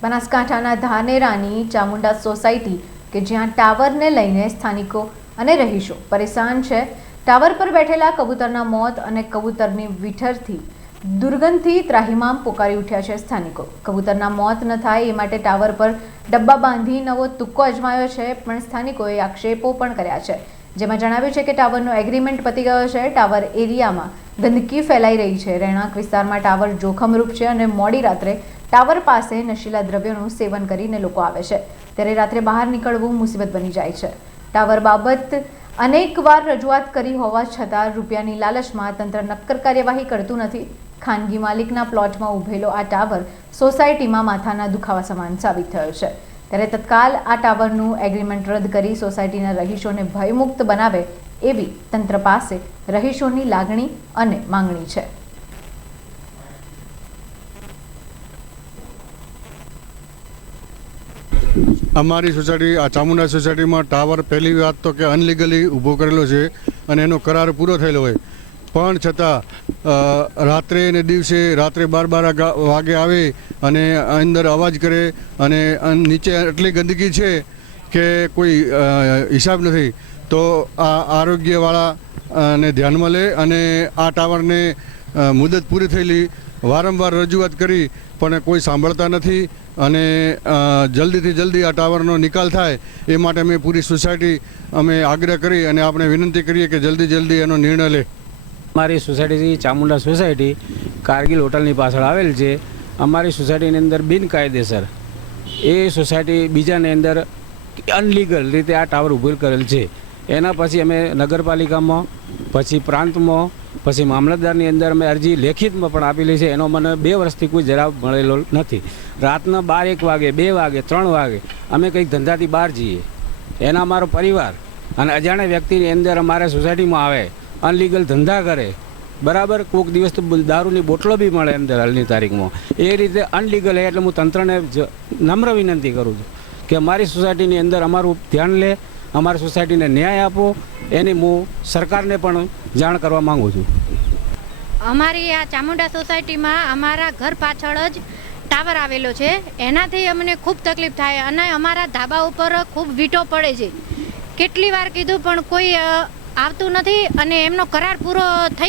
બનાસકાંઠાના ધાનેરાની ચામુંડા સોસાયટી, કે જ્યાં ટાવરને લઈને સ્થાનિકો અને રહીશો પરેશાન છે. ટાવર પર બેઠેલા કબૂતરના મોત અને કબૂતરની વીઠરથી દુર્ગંધથી ત્રાહિમામ પોકારી ઉઠ્યા છે સ્થાનિકો. કબૂતરના મોત ન થાય એ માટે ટાવર પર ડબ્બા બાંધી નવો તુક્કો અજમાયો છે, પણ સ્થાનિકોએ આક્ષેપો પણ કર્યા છે. જેમાં જણાવ્યું છે કે ટાવરનો એગ્રીમેન્ટ પતી ગયો છે. ટાવર એરિયામાં ગંદકી ફેલાઈ રહી છે. રહેણાંક વિસ્તારમાં ટાવર જોખમરૂપ છે અને મોડી રાત્રે ટાવર પાસે નશીલા દ્રવ્યોનું સેવન કરીને લોકો આવે છે. ત્યારે રાત્રે બહાર નીકળવું મુસીબત બની જાય છે. ટાવર બાબત અનેકવાર રજૂઆત કરી હોવા છતાં રૂપિયાની લાલચમાં તંત્ર નક્કર કાર્યવાહી કરતું નથી. ખાનગી માલિકના પ્લોટમાં ઊભેલો આ ટાવર સોસાયટીમાં માથાના દુખાવા સમાન સાબિત થયો છે. ત્યારે તત્કાલ આ ટાવરનું એગ્રીમેન્ટ રદ કરી સોસાયટીના રહીશોને ભયમુક્ત બનાવે એવી તંત્ર પાસે રહીશોની લાગણી અને માંગણી છે. અમારી સોસાયટી, આ ચામુંડા સોસાયટીમાં ટાવર પહેલી વાત તો કે અનલીગલી ઊભો કરેલો છે અને એનો કરાર પૂરો થયેલો હોય. પણ છતાં રાત્રે ને દિવસે રાત્રે બાર બાર વાગા- આવે અને અંદર અવાજ કરે અને નીચે એટલી ગંદકી છે કે કોઈ હિસાબ નથી. તો આ આરોગ્યવાળા ને ધ્યાનમાં લે અને આ ટાવરને મુદત પૂરી થયેલી, વારંવાર રજૂઆત કરી, પણ કોઈ સાંભળતા નથી અને જલ્દીથી જલ્દી આ ટાવરનો નિકાલ થાય એ માટે અમે પૂરી સોસાયટી અમે આગ્રહ કરી અને આપણે વિનંતી કરીએ કે જલ્દી જલ્દી એનો નિર્ણય લે. અમારી સોસાયટીથી ચામુંડા સોસાયટી કારગિલ હોટલની પાછળ આવેલ છે. અમારી સોસાયટીની અંદર બિનકાયદેસર એ સોસાયટી બીજાની અંદર અનલીગલ રીતે આ ટાવર ઊભો કરેલ છે. એના પછી અમે નગરપાલિકામાં, પછી પ્રાંતમાં પછી મામલતદારની અંદર અમે અરજી લેખિતમાં પણ આપેલી છે. એનો મને બે વર્ષથી કોઈ જવાબ મળેલો નથી. રાતના બાર એક વાગે, બે વાગે, ત્રણ વાગે અમે કંઈક ધંધાથી બહાર જઈએ. એના અમારો પરિવાર અને અજાણ્યા વ્યક્તિની અંદર અમારા સોસાયટીમાં આવે, અનલીગલ ધંધા કરે. બરાબર? કોઈક દિવસ તો દારૂની બોટલો બી મળે અંદર હાલની તારીખમાં. એ રીતે અનલીગલ એટલે હું તંત્રને નમ્ર વિનંતી કરું છું કે અમારી સોસાયટીની અંદર અમારું ધ્યાન લે અમારી સોસાયટીને ન્યાય આપો, એની હું સરકારને પણ જાણ કરવા માંગુ છું. અમારી આ ચામુંડા સોસાયટીમાં અમારા ઘર પાછળ જ ટાવર આવેલો છે. એનાથી અમને ખૂબ તકલીફ થાય અને અમારા ધાબા ઉપર ખૂબ વીંટો પડે છે. કેટલી વાર કીધું પણ કોઈ આવતું નથી અને એમનો કરાર પૂરો થઈ